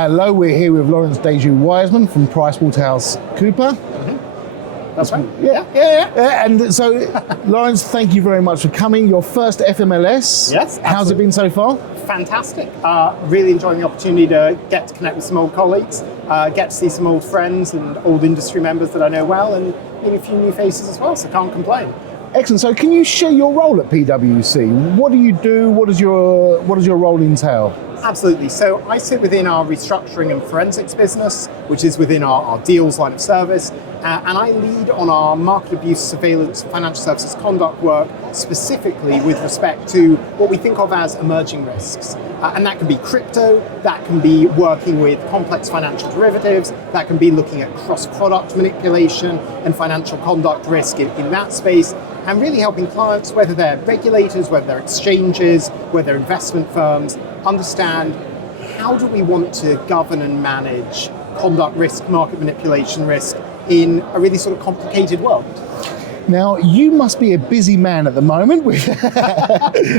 Hello, we're here with Lawrence Deju-Wiseman from PricewaterhouseCoopers. That's right. Yeah. And so, Lawrence, thank you very much for coming. Your first FMLS. Yes. How's it been so far? Fantastic. Really enjoying the opportunity to get to connect with some old colleagues, get to see some old friends and old industry members that I know well, and maybe a few new faces as well, so can't complain. Excellent. So can you share your role at PwC? What do you do? What does your role entail? Absolutely. So I sit within our restructuring and forensics business, which is within our deals line of service, and I lead on our market abuse surveillance financial services conduct work, specifically with respect to what we think of as emerging risks. And that can be crypto, that can be working with complex financial derivatives, that can be looking at cross-product manipulation and financial conduct risk in that space, and really helping clients, whether they're regulators, whether they're exchanges, whether they're investment firms, understand how do we want to govern and manage conduct risk, market manipulation risk in a really sort of complicated world. Now, you must be a busy man at the moment with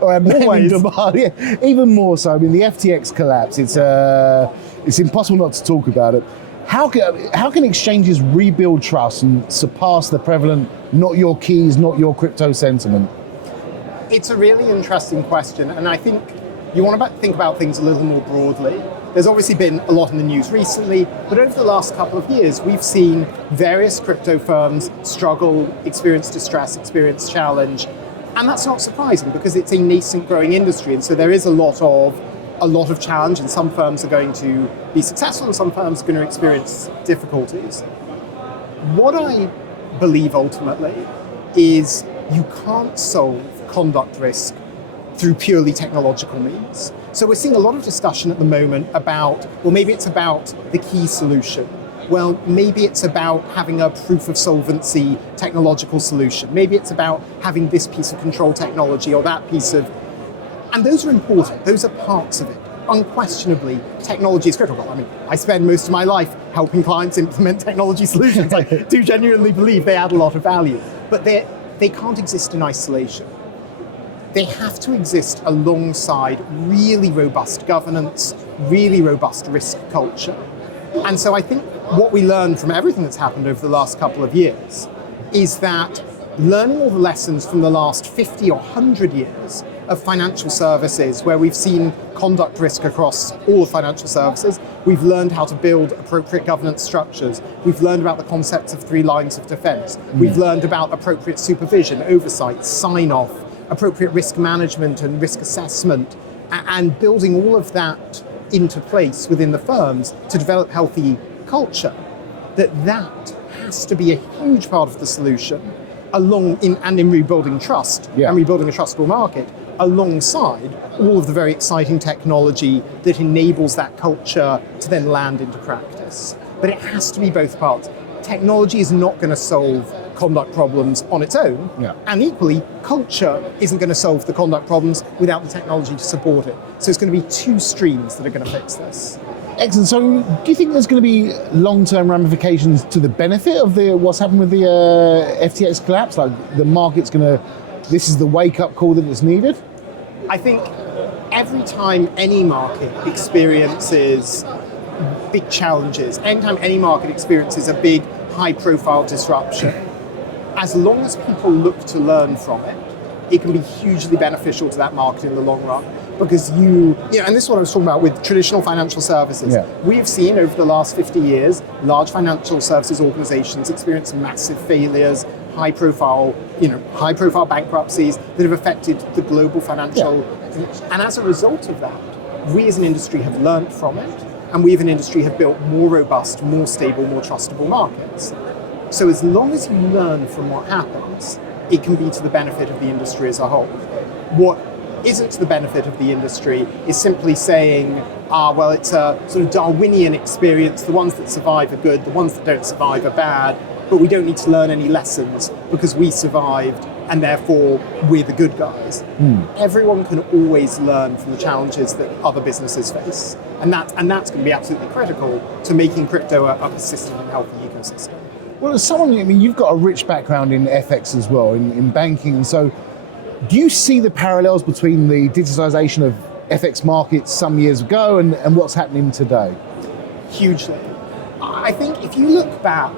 or a man in demand. Yeah, even more so. I mean, the FTX collapse, it's impossible not to talk about it. How can exchanges rebuild trust and surpass the prevalent not your keys, not your crypto sentiment? It's a really interesting question, and I think you want to think about things a little more broadly. There's obviously been a lot in the news recently, but over the last couple of years, we've seen various crypto firms struggle, experience distress, experience challenge, and that's not surprising because it's a nascent growing industry, and so there is a lot of challenge, and some firms are going to be successful and some firms are going to experience difficulties. What I believe ultimately is you can't solve conduct risk through purely technological means. So we're seeing a lot of discussion at the moment about, well, maybe it's about the key solution. Well, maybe it's about having a proof of solvency technological solution. Maybe it's about having this piece of control technology or that piece of, and those are important. Those are parts of it. Unquestionably, technology is critical. I mean, I spend most of my life helping clients implement technology solutions. I do genuinely believe they add a lot of value, but they can't exist in isolation. They have to exist alongside really robust governance, really robust risk culture. And so I think what we learned from everything that's happened over the last couple of years is that learning all the lessons from the last 50 or 100 years of financial services, where we've seen conduct risk across all of financial services, we've learned how to build appropriate governance structures, we've learned about the concepts of 3 lines of defense, we've learned about appropriate supervision, oversight, sign-off, appropriate risk management and risk assessment, and building all of that into place within the firms to develop healthy culture, that has to be a huge part of the solution in rebuilding trust and rebuilding a trustable market, alongside all of the very exciting technology that enables that culture to then land into practice. But it has to be both parts. Technology is not going to solve conduct problems on its own, and equally, culture isn't going to solve the conduct problems without the technology to support it. So it's going to be 2 streams that are going to fix this. Excellent. So do you think there's going to be long-term ramifications to the benefit of what's happened with the FTX collapse? Like the market's this is the wake-up call that is needed? I think every time any market experiences big challenges, anytime any market experiences a big high-profile disruption, as long as people look to learn from it, it can be hugely beneficial to that market in the long run. Because and this is what I was talking about with traditional financial services. Yeah. We've seen over the last 50 years, large financial services organizations experience massive failures, high-profile bankruptcies that have affected the global financial. Yeah. And as a result of that, we as an industry have learned from it, and we as an industry have built more robust, more stable, more trustable markets. So as long as you learn from what happens, it can be to the benefit of the industry as a whole. What isn't to the benefit of the industry is simply saying, well, it's a sort of Darwinian experience, the ones that survive are good, the ones that don't survive are bad, but we don't need to learn any lessons because we survived and therefore we're the good guys. Everyone can always learn from the challenges that other businesses face, and that's going to be absolutely critical to making crypto a persistent and healthy ecosystem. Well, as someone, you've got a rich background in FX as well, in banking, and so do you see the parallels between the digitalization of FX markets some years ago and what's happening today? hugely. I think if you look back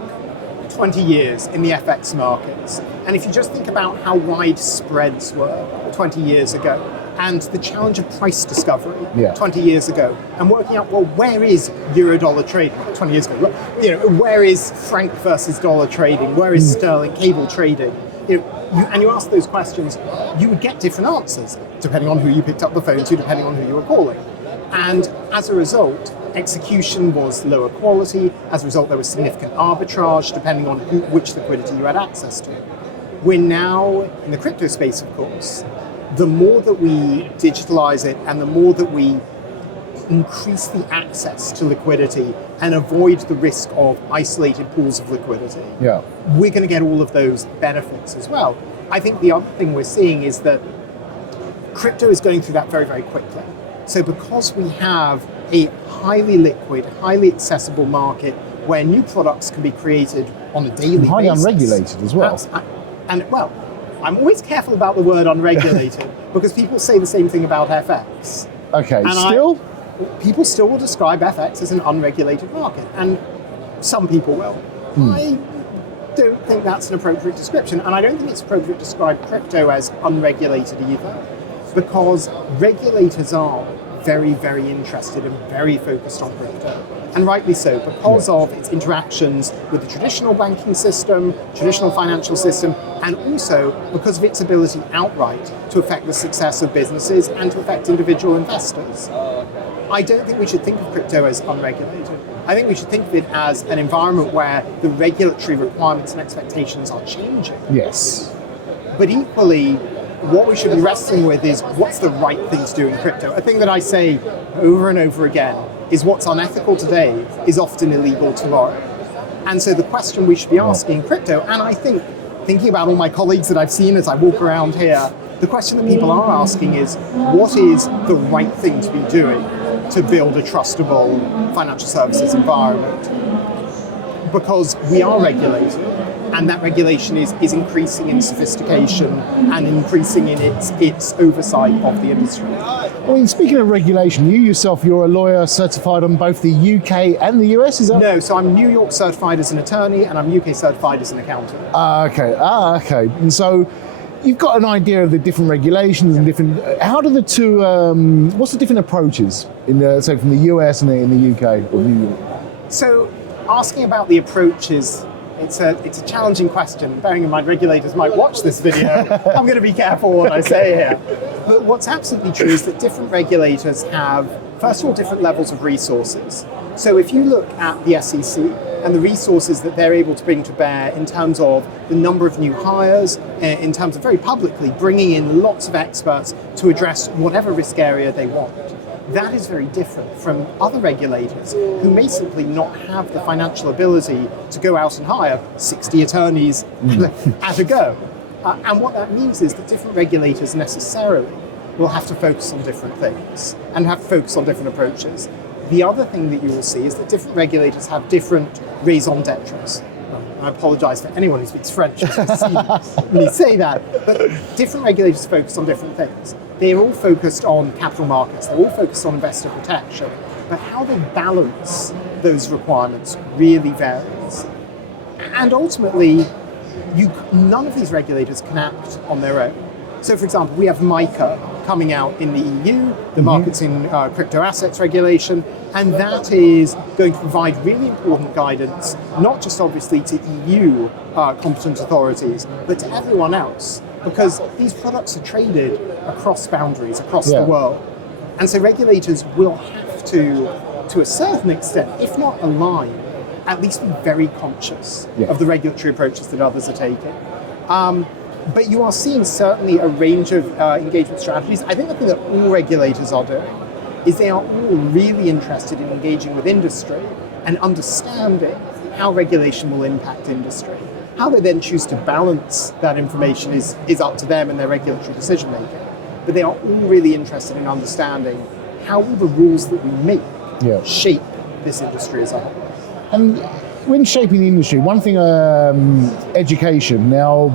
20 years in the FX markets, and if you just think about how wide spreads were 20 years ago, and the challenge of price discovery 20 years ago, and working out, well, where is euro-dollar trading 20 years ago? Where is franc versus dollar trading? Where is sterling cable trading? And you ask those questions, you would get different answers, depending on who you picked up the phone to, depending on who you were calling. And as a result, execution was lower quality. As a result, there was significant arbitrage, depending on which liquidity you had access to. We're now in the crypto space, of course. The more that we digitalize it and the more that we increase the access to liquidity and avoid the risk of isolated pools of liquidity, we're going to get all of those benefits as well. I think the other thing we're seeing is that crypto is going through that very, very quickly. So because we have a highly liquid, highly accessible market where new products can be created on a daily basis. Highly unregulated as well. I'm always careful about the word unregulated because people say the same thing about FX. Okay, and people still will describe FX as an unregulated market, and some people will. I don't think that's an appropriate description, and I don't think it's appropriate to describe crypto as unregulated either, because regulators are very, very interested and very focused on crypto. And rightly so, because of its interactions with the traditional banking system, traditional financial system, and also because of its ability outright to affect the success of businesses and to affect individual investors. I don't think we should think of crypto as unregulated. I think we should think of it as an environment where the regulatory requirements and expectations are changing. Yes. But equally, what we should be wrestling with is what's the right thing to do in crypto. A thing that I say over and over again is what's unethical today is often illegal tomorrow. And so the question we should be asking in crypto, and I think thinking about all my colleagues that I've seen as I walk around here, the question that people are asking is, what is the right thing to be doing to build a trustable financial services environment? Because we are regulated, and that regulation is increasing in sophistication and increasing in its oversight of the industry. Well, speaking of regulation, you yourself, you're a lawyer certified on both the UK and the US, is that? No, so I'm New York certified as an attorney and I'm UK certified as an accountant. Okay. And so you've got an idea of the different regulations and different, how do the two, what's the different approaches in the, so from the US and in the UK or New York? So asking about the approaches, it's a challenging question. Bearing in mind regulators might watch this video, I'm going to be careful what I say here. But what's absolutely true is that different regulators have, first of all, different levels of resources. So if you look at the SEC and the resources that they're able to bring to bear in terms of the number of new hires, in terms of very publicly bringing in lots of experts to address whatever risk area they want, that is very different from other regulators who may simply not have the financial ability to go out and hire 60 attorneys at a go. And what that means is that different regulators necessarily will have to focus on different things and have to focus on different approaches. The other thing that you will see is that different regulators have different raison d'etres. I apologise for anyone who speaks French who's seen me say that, but different regulators focus on different things. They're all focused on capital markets, they're all focused on investor protection, but how they balance those requirements really varies. And ultimately, none of these regulators can act on their own. So for example, we have MiCA coming out in the EU, the Markets in Crypto Assets Regulation, and that is going to provide really important guidance, not just obviously to EU competent authorities, but to everyone else, because these products are traded across boundaries, across the world. And so regulators will have to a certain extent, if not align, at least be very conscious of the regulatory approaches that others are taking. But you are seeing certainly a range of engagement strategies. I think the thing that all regulators are doing is they are all really interested in engaging with industry and understanding how regulation will impact industry. How they then choose to balance that information is up to them and their regulatory decision making. But they are all really interested in understanding how will the rules that we make shape this industry as a whole. And when shaping the industry, one thing, education. Now,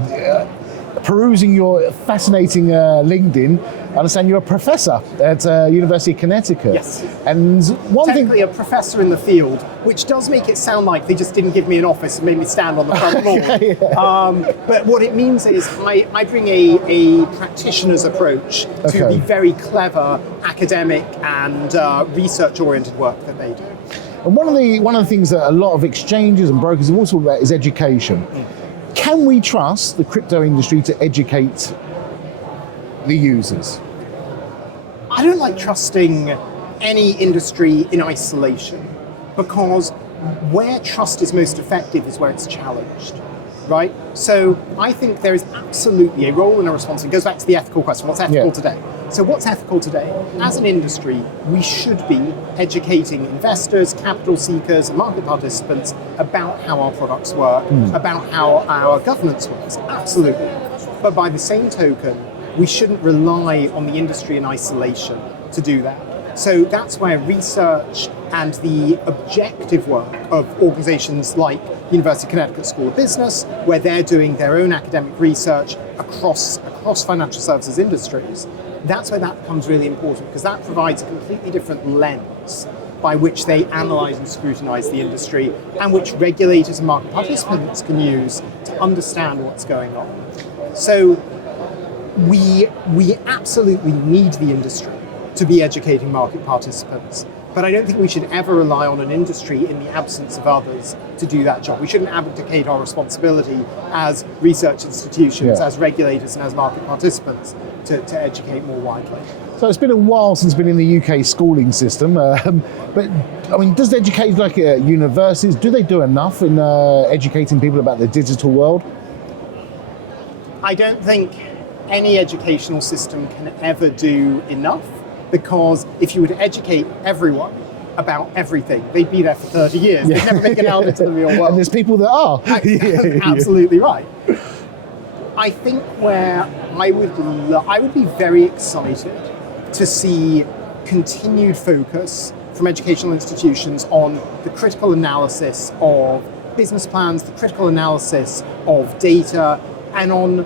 perusing your fascinating LinkedIn, I understand you're a professor at University of Connecticut. Yes. And one thing... Technically a professor in the field, which does make it sound like they just didn't give me an office and made me stand on the front lawn. Yeah. But what it means is I bring a practitioner's approach to the very clever academic and research-oriented work that they do. And one of the things that a lot of exchanges and brokers have also about is education. Can we trust the crypto industry to educate the users? I don't like trusting any industry in isolation, because where trust is most effective is where it's challenged, right? So I think there is absolutely a role and a responsibility. It goes back to the ethical question, what's ethical today? So what's ethical today? As an industry, we should be educating investors, capital seekers, and market participants about how our products work, about how our governance works, absolutely. But by the same token, we shouldn't rely on the industry in isolation to do that. So that's where research and the objective work of organizations like University of Connecticut School of Business, where they're doing their own academic research across financial services industries, that's where that becomes really important, because that provides a completely different lens by which they analyze and scrutinize the industry, and which regulators and market participants can use to understand what's going on. So we absolutely need the industry to be educating market participants, but I don't think we should ever rely on an industry in the absence of others to do that job. We shouldn't abdicate our responsibility as research institutions, as regulators and as market participants to educate more widely. So it's been a while since been in the UK schooling system, but I mean, does the educators like universities, do they do enough in educating people about the digital world? I don't think any educational system can ever do enough, because if you were to educate everyone about everything, they'd be there for 30 years. They'd never make it out into the real world. And there's people that are. Absolutely right. I think where I would be very excited to see continued focus from educational institutions on the critical analysis of business plans, the critical analysis of data, and on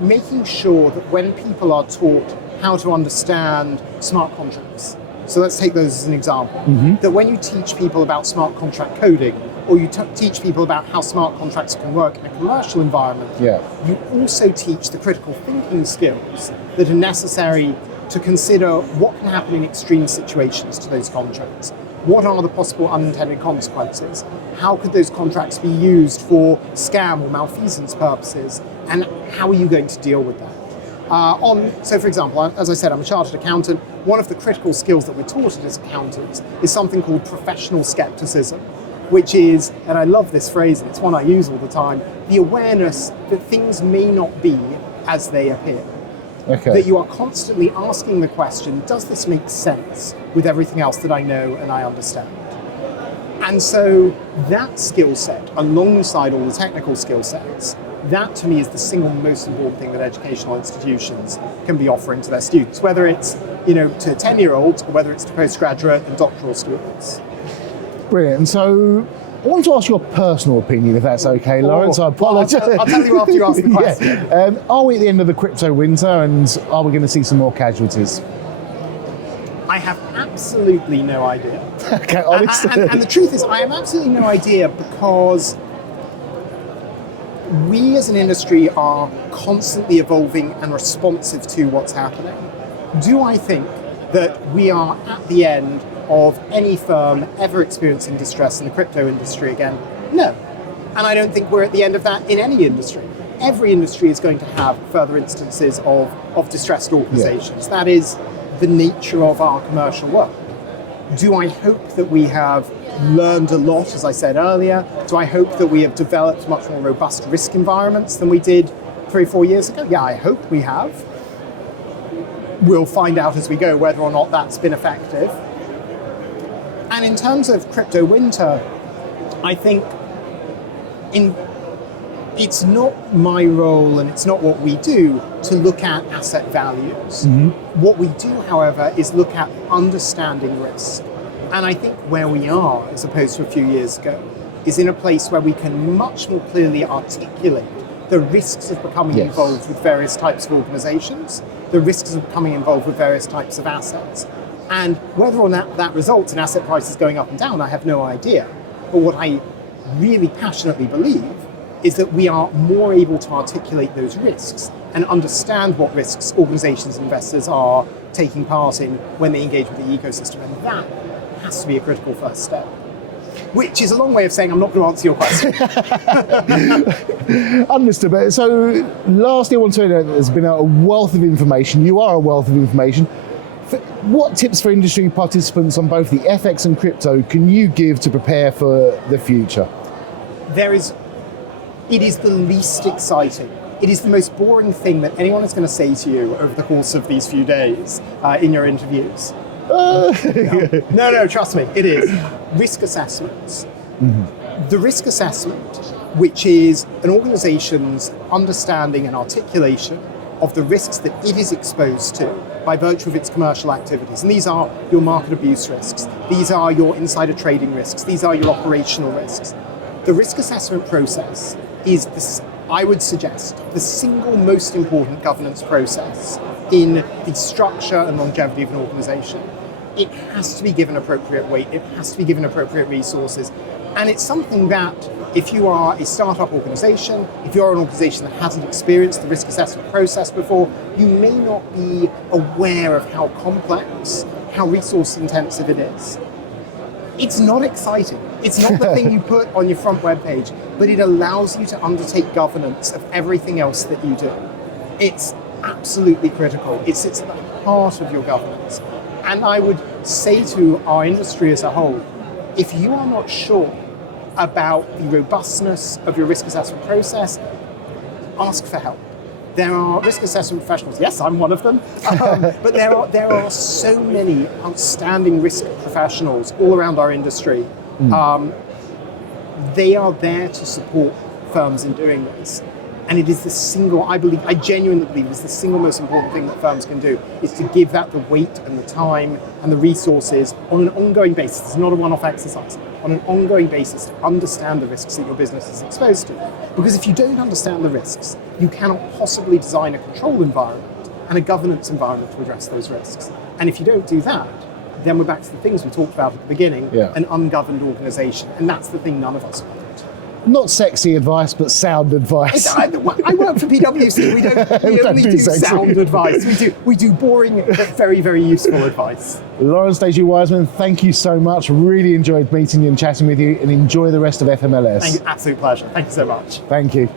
making sure that when people are taught how to understand smart contracts, so let's take those as an example, that when you teach people about smart contract coding, or you teach people about how smart contracts can work in a commercial environment, you also teach the critical thinking skills that are necessary to consider what can happen in extreme situations to those contracts. What are the possible unintended consequences? How could those contracts be used for scam or malfeasance purposes? And how are you going to deal with that? So for example, as I said, I'm a chartered accountant. One of the critical skills that we're taught as accountants is something called professional skepticism, which is, and I love this phrase, and it's one I use all the time, the awareness that things may not be as they appear. That you are constantly asking the question, does this make sense with everything else that I know and I understand? And so that skill set, alongside all the technical skill sets, that to me is the single most important thing that educational institutions can be offering to their students, whether it's to 10-year-olds or whether it's to postgraduate and doctoral students. Brilliant. And so I want to ask your personal opinion, if that's okay, Lawrence. I apologise. I'll tell you after you ask the question. Are we at the end of the crypto winter, and are we going to see some more casualties? I have absolutely no idea. Okay, honest. And the truth is, I have absolutely no idea, because we as an industry are constantly evolving and responsive to what's happening. Do I think that we are at the end of any firm ever experiencing distress in the crypto industry again? No. And I don't think we're at the end of that in any industry. Every industry is going to have further instances of distressed organizations. That is the nature of our commercial work. Do I hope that we have learned a lot, as I said earlier? Do I hope that we have developed much more robust risk environments than we did 3 or 4 years ago? Yeah, I hope we have. We'll find out as we go whether or not that's been effective. And in terms of crypto winter, I think it's not my role, and it's not what we do, to look at asset values. What we do, however, is look at understanding risk. And I think where we are, as opposed to a few years ago, is in a place where we can much more clearly articulate the risks of becoming involved with various types of organizations, the risks of becoming involved with various types of assets. And whether or not that results in asset prices going up and down, I have no idea. But what I really passionately believe is that we are more able to articulate those risks and understand what risks organizations and investors are taking part in when they engage with the ecosystem. And that has to be a critical first step. Which is a long way of saying I'm not going to answer your question. Understood. But so lastly, I want to know that there's been a wealth of information. You are a wealth of information. What tips for industry participants on both the FX and crypto can you give to prepare for the future? It is the least exciting. It is the most boring thing that anyone is going to say to you over the course of these few days in your interviews. No, trust me, it is. Risk assessments. Mm-hmm. The risk assessment, which is an organization's understanding and articulation of the risks that it is exposed to by virtue of its commercial activities. And these are your market abuse risks. These are your insider trading risks. These are your operational risks. The risk assessment process is, I would suggest, the single most important governance process in the structure and longevity of an organization. It has to be given appropriate weight. It has to be given appropriate resources. And it's something that if you are a startup organization, if you're an organization that hasn't experienced the risk assessment process before, you may not be aware of how complex, how resource intensive it is. It's not exciting. It's not the thing you put on your front web page, but it allows you to undertake governance of everything else that you do. It's absolutely critical. It sits at the heart of your governance. And I would say to our industry as a whole, if you are not sure about the robustness of your risk assessment process, ask for help. There are risk assessment professionals, yes, I'm one of them, but there are so many outstanding risk professionals all around our industry. They are there to support firms in doing this. And it is I genuinely believe it's the single most important thing that firms can do, is to give that the weight and the time and the resources on an ongoing basis. It's not a one-off exercise. On an ongoing basis to understand the risks that your business is exposed to. Because if you don't understand the risks, you cannot possibly design a control environment and a governance environment to address those risks. And if you don't do that, then we're back to the things we talked about at the beginning, an ungoverned organization. And that's the thing none of us want. Not sexy advice, but sound advice. I work for PwC. We only do sound advice. We do boring but very, very useful advice. Lawrence Deju-Wiseman, thank you so much. Really enjoyed meeting you and chatting with you, and enjoy the rest of FMLS. Thank you. Absolute pleasure. Thank you so much. Thank you.